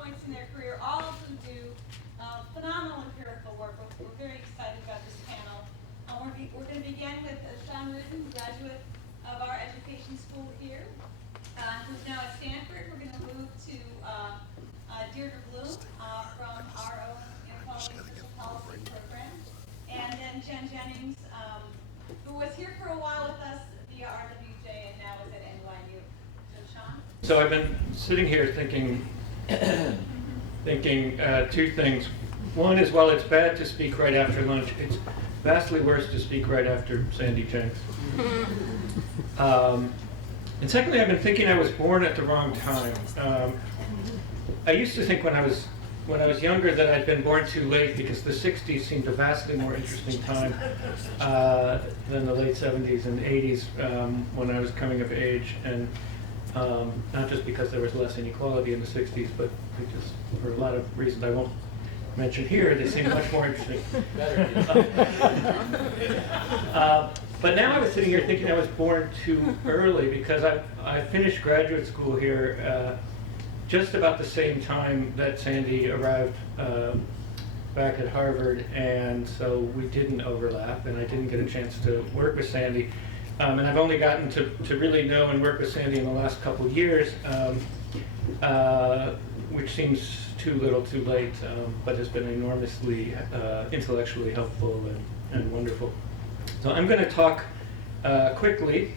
points in their career, all of whom do phenomenal empirical work. We're very excited about this panel. We're going to begin with Reardon, graduate of our education school here, who's now at Stanford. We're going to move to Deirdre Bloom from our own Inequality and Social Policy program. And then Jen Jennings, who was here for a while with us via RWJ and now is at NYU. So Sean? So I've been sitting here thinking two things. One is, while it's bad to speak right after lunch, it's vastly worse to speak right after Sandy Jencks. And secondly, I've been thinking I was born at the wrong time. I used to think when I was younger that I'd been born too late, because the 60s seemed a vastly more interesting time than the late 70s and 80s when I was coming of age. And not just because there was less inequality in the 60s, but because for a lot of reasons I won't mention here, they seem much more interesting. But now I was sitting here thinking I was born too early, because I finished graduate school here just about the same time that Sandy arrived back at Harvard, and so we didn't overlap, and I didn't get a chance to work with Sandy. And I've only gotten to really know and work with Sandy in the last couple of years, which seems too little too late, but has been enormously intellectually helpful and wonderful. So I'm going to talk quickly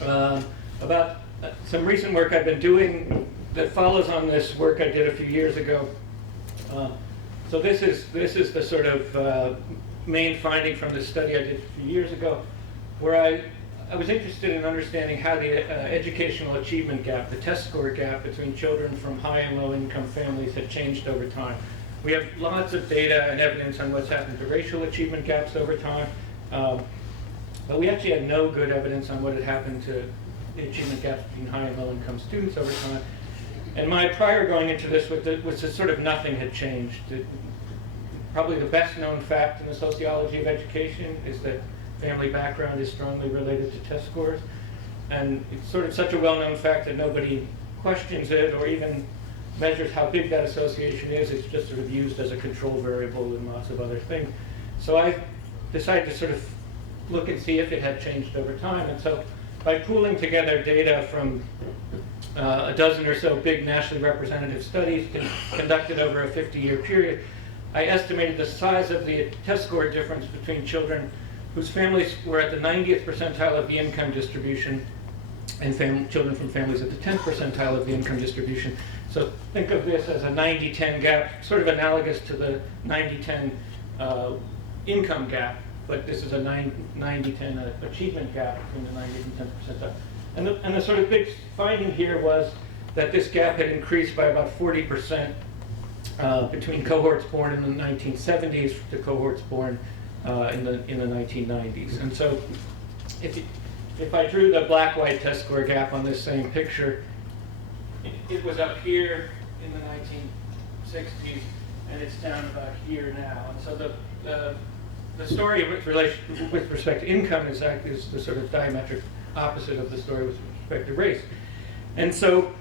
about some recent work I've been doing that follows on this work I did a few years ago. So this is the sort of main finding from this study I did a few years ago, where I was interested in understanding how the educational achievement gap, the test score gap between children from high and low income families had changed over time. We have lots of data and evidence on what's happened to racial achievement gaps over time, but we actually had no good evidence on what had happened to the achievement gaps between high and low income students over time. And my prior going into this was that sort of nothing had changed. Probably the best known fact in the sociology of education is that family background is strongly related to test scores. And it's sort of such a well-known fact that nobody questions it or even measures how big that association is. It's just sort of used as a control variable in lots of other things. So I decided to sort of look and see if it had changed over time. And so by pooling together data from a dozen or so big nationally representative studies conducted over a 50-year period, I estimated the size of the test score difference between children whose families were at the 90th percentile of the income distribution and children from families at the 10th percentile of the income distribution. So think of this as a 90-10 gap, sort of analogous to the 90-10 income gap, but this is a 90-10 achievement gap between the 90th and 10th percentile. And the sort of big finding here was that this gap had increased by about 40% between cohorts born in the 1970s to cohorts born in the 1990s. And so if I drew the black-white test score gap on this same picture, it was up here in the 1960s, and it's down about here now. And so the story with respect to income is the sort of diametric opposite of the story with respect to race. And so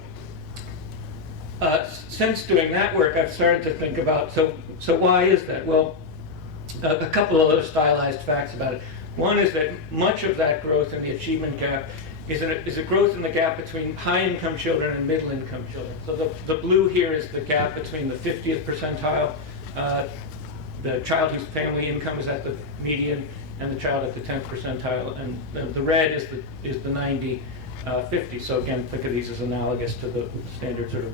since doing that work, I've started to think about, so why is that? Well, a couple of other stylized facts about it. One is that much of that growth in the achievement gap is a growth in the gap between high-income children and middle-income children. So the blue here is the gap between the 50th percentile, the child whose family income is at the median, and the child at the 10th percentile, and the red is the 90-50. So again, think of these as analogous to the standard sort of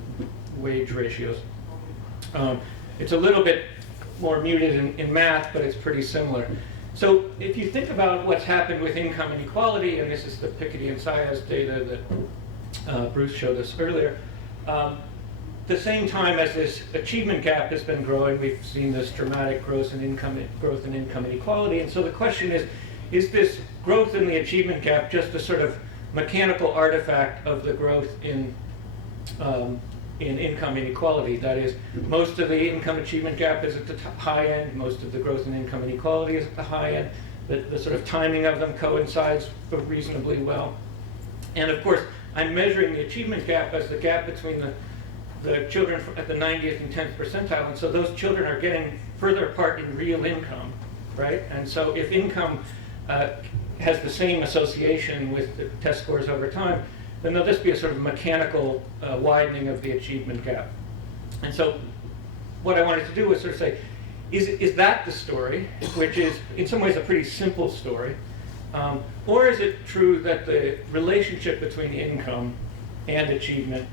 wage ratios. It's a little bit more muted in math, but it's pretty similar. So if you think about what's happened with income inequality, and this is the Piketty and Saez data that Bruce showed us earlier, the same time as this achievement gap has been growing, we've seen this dramatic growth in income inequality. And so the question is this growth in the achievement gap just a sort of mechanical artifact of the growth in income inequality? That is, most of the income achievement gap is at the high end, most of the growth in income inequality is at the high end. The sort of timing of them coincides reasonably well. And of course, I'm measuring the achievement gap as the gap between the the children at the 90th and 10th percentile, and so those children are getting further apart in real income, right? And so if income has the same association with the test scores over time, then there'll just be a sort of mechanical widening of the achievement gap. And so what I wanted to do was sort of say, is that the story, which is in some ways a pretty simple story, or is it true that the relationship between income and achievement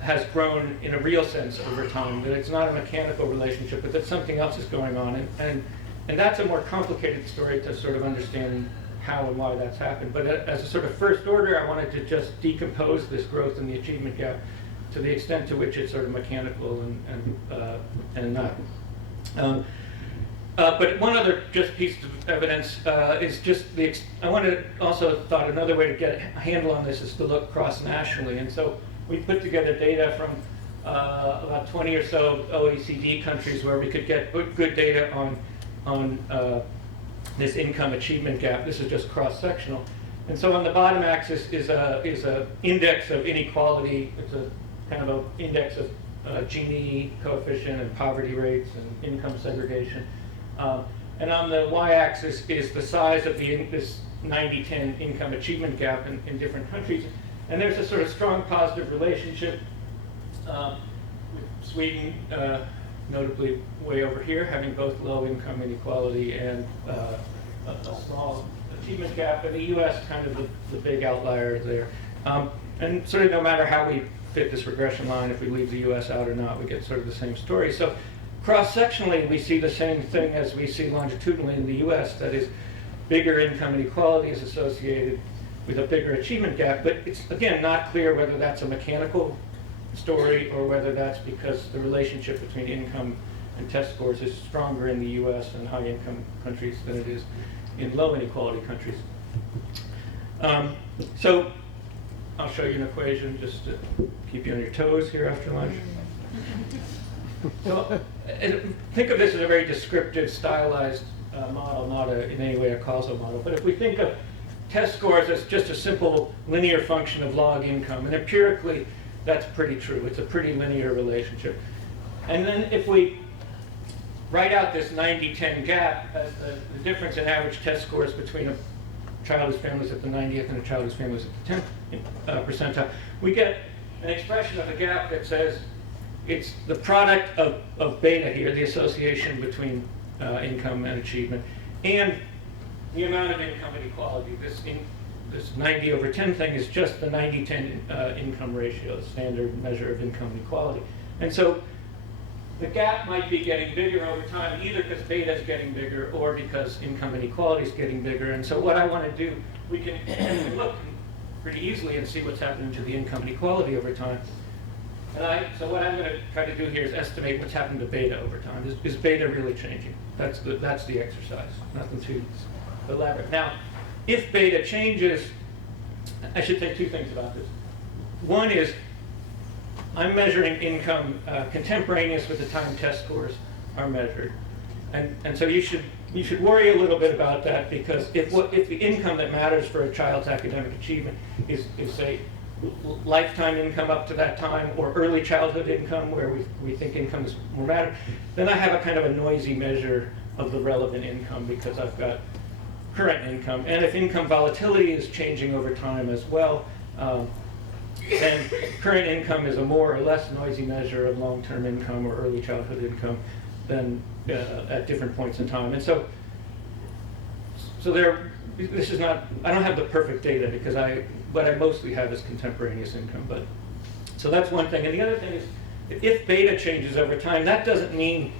has grown in a real sense over time, that it's not a mechanical relationship, but that something else is going on? And that's a more complicated story to sort of understand how and why that's happened. But as a sort of first order, I wanted to just decompose this growth in the achievement gap to the extent to which it's sort of mechanical and not. But one other just piece of evidence is just I wanted to also thought another way to get a handle on this is to look cross-nationally. And so we put together data from about 20 or so OECD countries where we could get good data on this income achievement gap. This is just cross-sectional. And so on the bottom axis is a index of inequality. It's a kind of an index of Gini coefficient and poverty rates and income segregation. And on the y-axis is the size of this 90-10 income achievement gap in different countries. And there's a sort of strong positive relationship with Sweden, notably way over here, having both low income inequality and a small achievement gap, and the US kind of the big outlier there. And sort of no matter how we fit this regression line, if we leave the US out or not, we get sort of the same story. So cross-sectionally, we see the same thing as we see longitudinally in the US, that is, bigger income inequality is associated with a bigger achievement gap, but it's, again, not clear whether that's a mechanical story or whether that's because the relationship between income and test scores is stronger in the US and high income countries than it is in low inequality countries. So I'll show you an equation just to keep you on your toes here after lunch. So, think of this as a very descriptive, stylized model, not in any way a causal model. But if we think of test scores as just a simple linear function of log income, and empirically that's pretty true. It's a pretty linear relationship. And then if we write out this 90-10 gap as the difference in average test scores between a child whose family is at the 90th and a child whose family is at the 10th percentile, we get an expression of the gap that says it's the product of beta here, the association between income and achievement, and the amount of income inequality. This 90/10 thing is just the 90-10 income ratio, the standard measure of income inequality. And so the gap might be getting bigger over time, either because beta is getting bigger or because income inequality is getting bigger. And so what I want to do, we can look pretty easily and see what's happening to the income inequality over time. And so what I'm going to try to do here is estimate what's happened to beta over time. Is beta really changing? That's the exercise, nothing too elaborate. Now, if beta changes, I should say two things about this. One is, I'm measuring income contemporaneous with the time test scores are measured. And so you should worry a little bit about that, because if the income that matters for a child's academic achievement is say, lifetime income up to that time, or early childhood income, where we think income is more matter, then I have a kind of a noisy measure of the relevant income, because I've got current income. And if income volatility is changing over time as well, then current income is a more or less noisy measure of long-term income or early childhood income than at different points in time. And so this is not, I don't have the perfect data, because what I mostly have is contemporaneous income. But so that's one thing. And the other thing is, if beta changes over time, that doesn't mean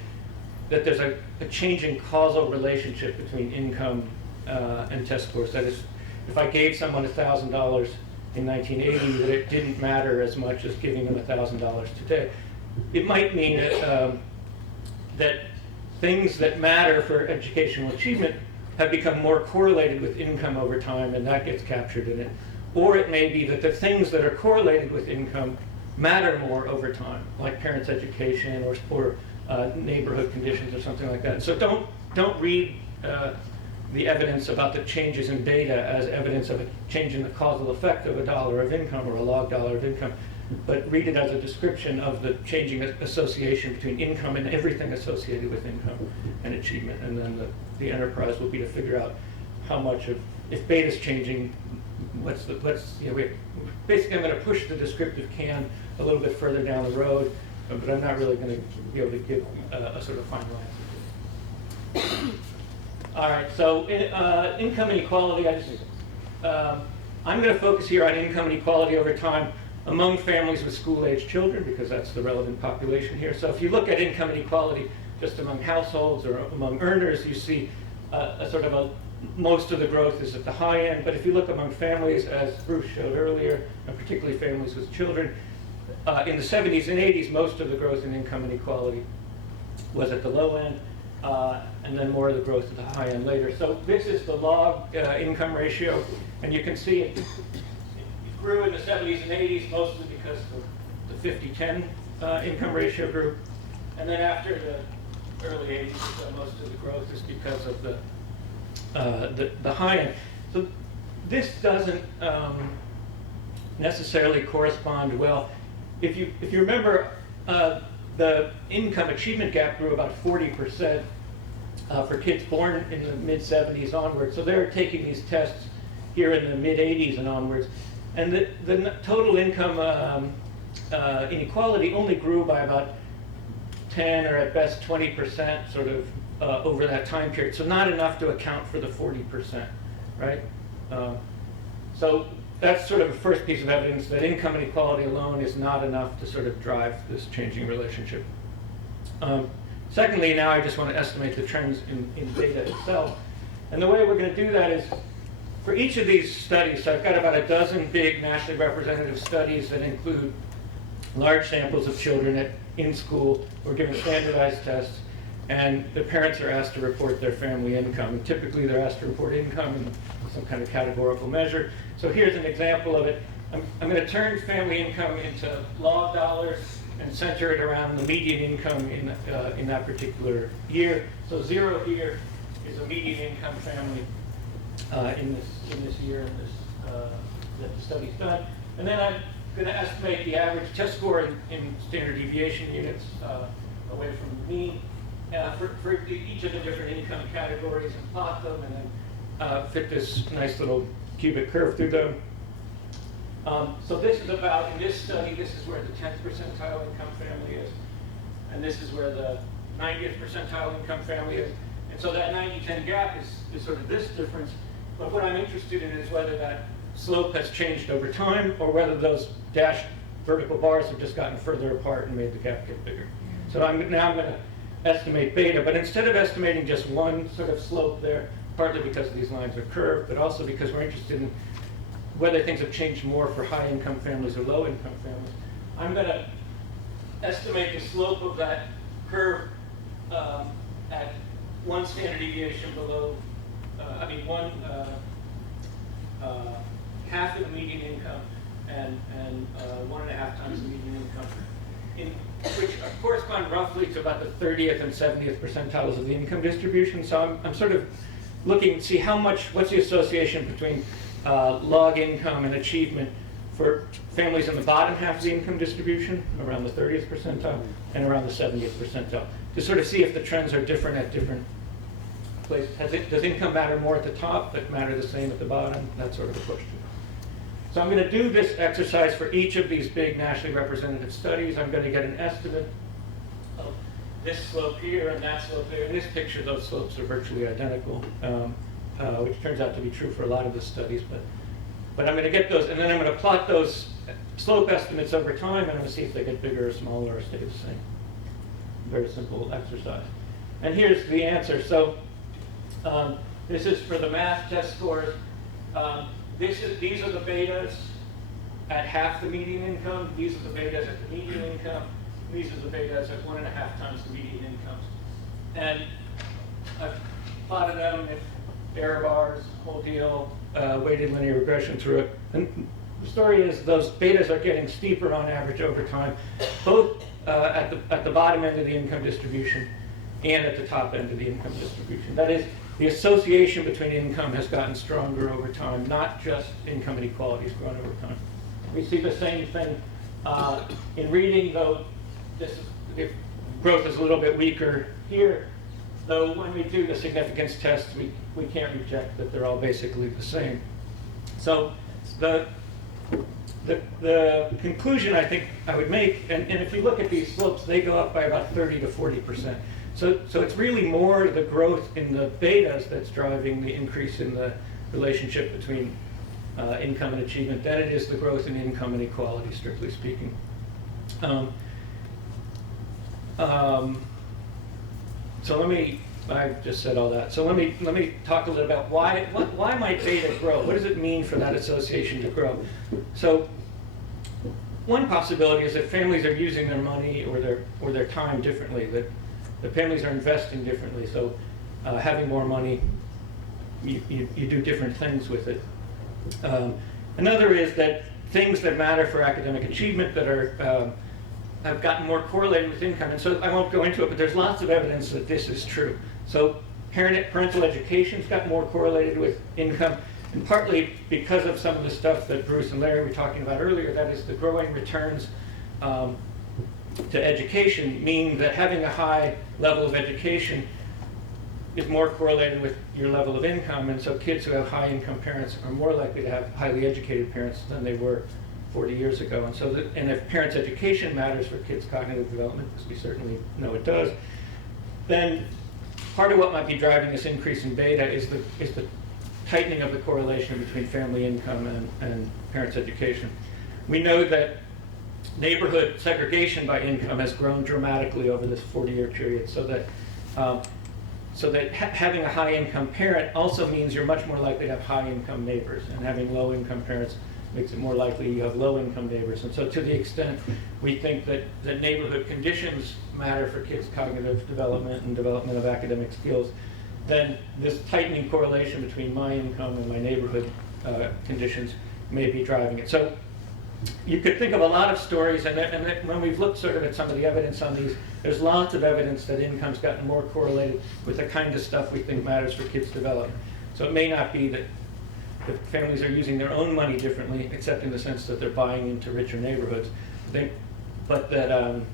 that there's a changing causal relationship between income and test scores. That is, if I gave someone $1,000 in 1980, that it didn't matter as much as giving them $1,000 today. It might mean that things that matter for educational achievement have become more correlated with income over time, and that gets captured in it. Or it may be that the things that are correlated with income matter more over time, like parents' education or neighborhood conditions or something like that. So don't read the evidence about the changes in beta as evidence of a change in the causal effect of a dollar of income or a log dollar of income, but read it as a description of the changing association between income and everything associated with income and achievement. And then the enterprise will be to figure out how much of, if beta is changing, basically I'm going to push the descriptive can a little bit further down the road, but I'm not really going to be able to give a sort of final answer. All right, so income inequality, I'm going to focus here on income inequality over time among families with school-age children, because that's the relevant population here. So if you look at income inequality just among households or among earners, you see most of the growth is at the high end. But if you look among families, as Bruce showed earlier, and particularly families with children, in the 70s and 80s, most of the growth in income inequality was at the low end, and then more of the growth at the high end later. So this is the log income ratio, and you can see it grew in the 70s and 80s, mostly because of the 50-10 income ratio grew. And then after the early 80s, most of the growth is because of the high end. So this doesn't necessarily correspond well. If you remember, the income achievement gap grew about 40% for kids born in the mid-70s onwards. So they're taking these tests here in the mid-80s and onwards. And the total income inequality only grew by about 10 or at best 20% sort of over that time period. So not enough to account for the 40%, right? So that's sort of the first piece of evidence that income inequality alone is not enough to sort of drive this changing relationship. Secondly, now I just want to estimate the trends in data itself. And the way we're going to do that is, for each of these studies, so I've got about a dozen big nationally representative studies that include large samples of children in school who are given standardized tests, and the parents are asked to report their family income. And typically they're asked to report income in some kind of categorical measure. So here's an example of it. I'm going to turn family income into log dollars and center it around the median income in that particular year. So 0 here is a median income family in this year that the study's done. And then I'm going to estimate the average test score in standard deviation units away from the mean for each of the different income categories, and plot them, and then fit this nice little cubic curve through them. So this is about, in this study, this is where the 10th percentile income family is, and this is where the 90th percentile income family is. And so that 90-10 gap is sort of this difference. But what I'm interested in is whether that slope has changed over time, or whether those dashed vertical bars have just gotten further apart and made the gap get bigger. So now I'm going to estimate beta, but instead of estimating just one sort of slope there, partly because these lines are curved, but also because we're interested in whether things have changed more for high-income families or low-income families, I'm going to estimate the slope of that curve at one standard deviation below, half of the median income and 1.5 times the median income, which correspond roughly to about the 30th and 70th percentiles of the income distribution. So I'm sort of looking to see what's the association between log income and achievement for families in the bottom half of the income distribution, around the 30th percentile, and around the 70th percentile, to sort of see if the trends are different at different places. Does income matter more at the top, but matter the same at the bottom? That's sort of the question. So I'm going to do this exercise for each of these big nationally representative studies. I'm going to get an estimate of this slope here and that slope there. In this picture, those slopes are virtually identical, which turns out to be true for a lot of the studies. But I'm going to get those, and then I'm going to plot those slope estimates over time, and I'm going to see if they get bigger or smaller or stay the same. Very simple exercise. And here's the answer. So this is for the math test scores. These are the betas at half the median income. These are the betas at the median income. These are the betas at 1.5 times the median income. And I've plotted them with error bars, whole deal, weighted linear regression through it. And the story is those betas are getting steeper on average over time, both at the bottom end of the income distribution and at the top end of the income distribution. That is, the association between income has gotten stronger over time, not just income inequality has grown over time. We see the same thing in reading, though if growth is a little bit weaker here, though when we do the significance test, we can't reject that they're all basically the same. So the conclusion I think I would make, and if you look at these slopes, they go up by about 30 to 40%. So it's really more the growth in the betas that's driving the increase in the relationship between income and achievement than it is the growth in income inequality, strictly speaking. So I've just said all that. So let me talk a little about why might beta grow? What does it mean for that association to grow? So one possibility is that families are using their money or their time differently, that the families are investing differently. So having more money, you do different things with it. Another is that things that matter for academic achievement that are have gotten more correlated with income. And so I won't go into it, but there's lots of evidence that this is true. So parental education's got more correlated with income, and partly because of some of the stuff that Bruce and Larry were talking about earlier, that is the growing returns to education mean that having a high level of education is more correlated with your level of income, and so kids who have high income parents are more likely to have highly educated parents than they were 40 years ago. And so, and if parents' education matters for kids' cognitive development, because we certainly know it does, then part of what might be driving this increase in beta is the tightening of the correlation between family income and parents' education. We know that neighborhood segregation by income has grown dramatically over this 40-year period, so that having a high-income parent also means you're much more likely to have high-income neighbors, and having low-income parents makes it more likely you have low-income neighbors. And so to the extent we think that neighborhood conditions matter for kids' cognitive development and development of academic skills, then this tightening correlation between my income and my neighborhood conditions may be driving it. So you could think of a lot of stories, and when we've looked sort of at some of the evidence on these, there's lots of evidence that income's gotten more correlated with the kind of stuff we think matters for kids' development. So it may not be that families are using their own money differently, except in the sense that they're buying into richer neighborhoods, but that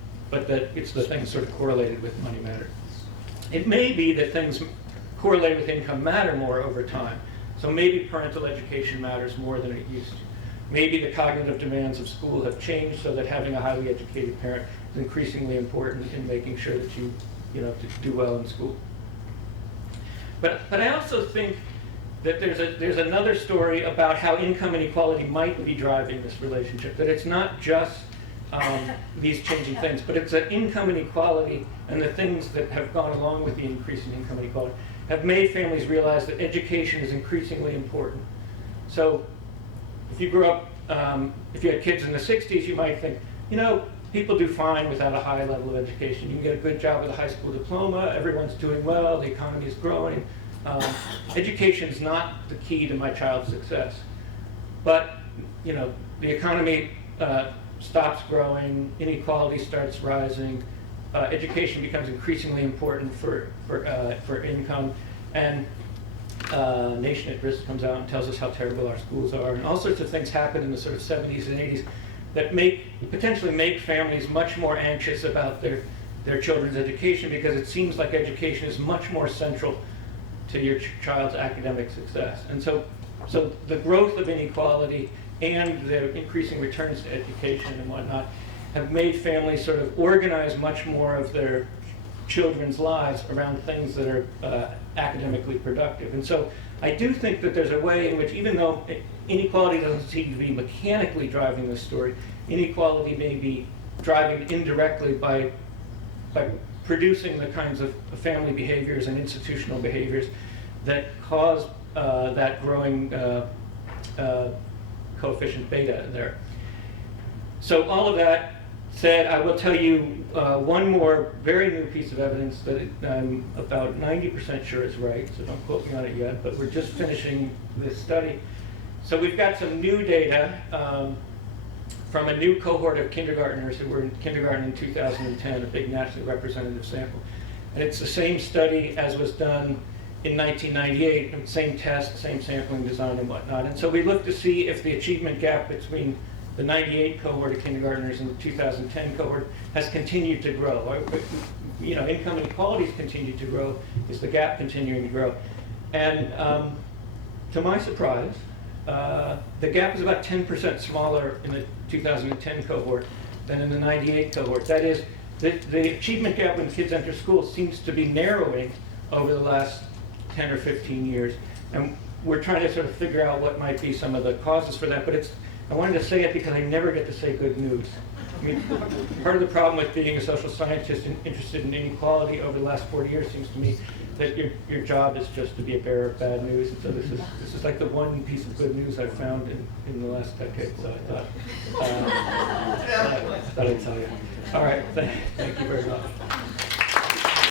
it's the things sort of correlated with money matter. It may be that things correlated with income matter more over time. So maybe parental education matters more than it used to. Maybe the cognitive demands of school have changed so that having a highly educated parent is increasingly important in making sure that you do well in school. But I also think that there's another story about how income inequality might be driving this relationship, that it's not just these changing things, but it's that income inequality and the things that have gone along with the increase in income inequality have made families realize that education is increasingly important. So if you grew up, if you had kids in the 60s, you might think, people do fine without a high level of education. You can get a good job with a high school diploma, everyone's doing well, the economy is growing. Education is not the key to my child's success. But, the economy stops growing, inequality starts rising, education becomes increasingly important for income, and Nation at Risk comes out and tells us how terrible our schools are, and all sorts of things happen in the sort of 70s and 80s that potentially make families much more anxious about their children's education, because it seems like education is much more central to your child's academic success. And so the growth of inequality and the increasing returns to education and whatnot have made families sort of organize much more of their children's lives around things that are academically productive. And so I do think that there's a way in which, even though inequality doesn't seem to be mechanically driving this story, inequality may be driving indirectly by producing the kinds of family behaviors and institutional behaviors that cause that growing coefficient beta there. So all of that said, I will tell you one more very new piece of evidence that I'm about 90% sure is right, so don't quote me on it yet, but we're just finishing this study. So we've got some new data from a new cohort of kindergartners who were in kindergarten in 2010, a big nationally representative sample. And it's the same study as was done in 1998, same test, same sampling design and whatnot. And so we looked to see if the achievement gap between the 98 cohort of kindergartners and the 2010 cohort has continued to grow. You know, income inequality has continued to grow. Is the gap continuing to grow? And to my surprise, the gap is about 10% smaller in the 2010 cohort than in the 98 cohort. That is, the achievement gap when kids enter school seems to be narrowing over the last 10 or 15 years. And we're trying to sort of figure out what might be some of the causes for that, but I wanted to say it because I never get to say good news. I mean, part of the problem with being a social scientist and interested in inequality over the last 40 years seems to me that your job is just to be a bearer of bad news. And so this is like the one piece of good news I've found in the last decade. So I thought I'd tell you. All right, thank you very much.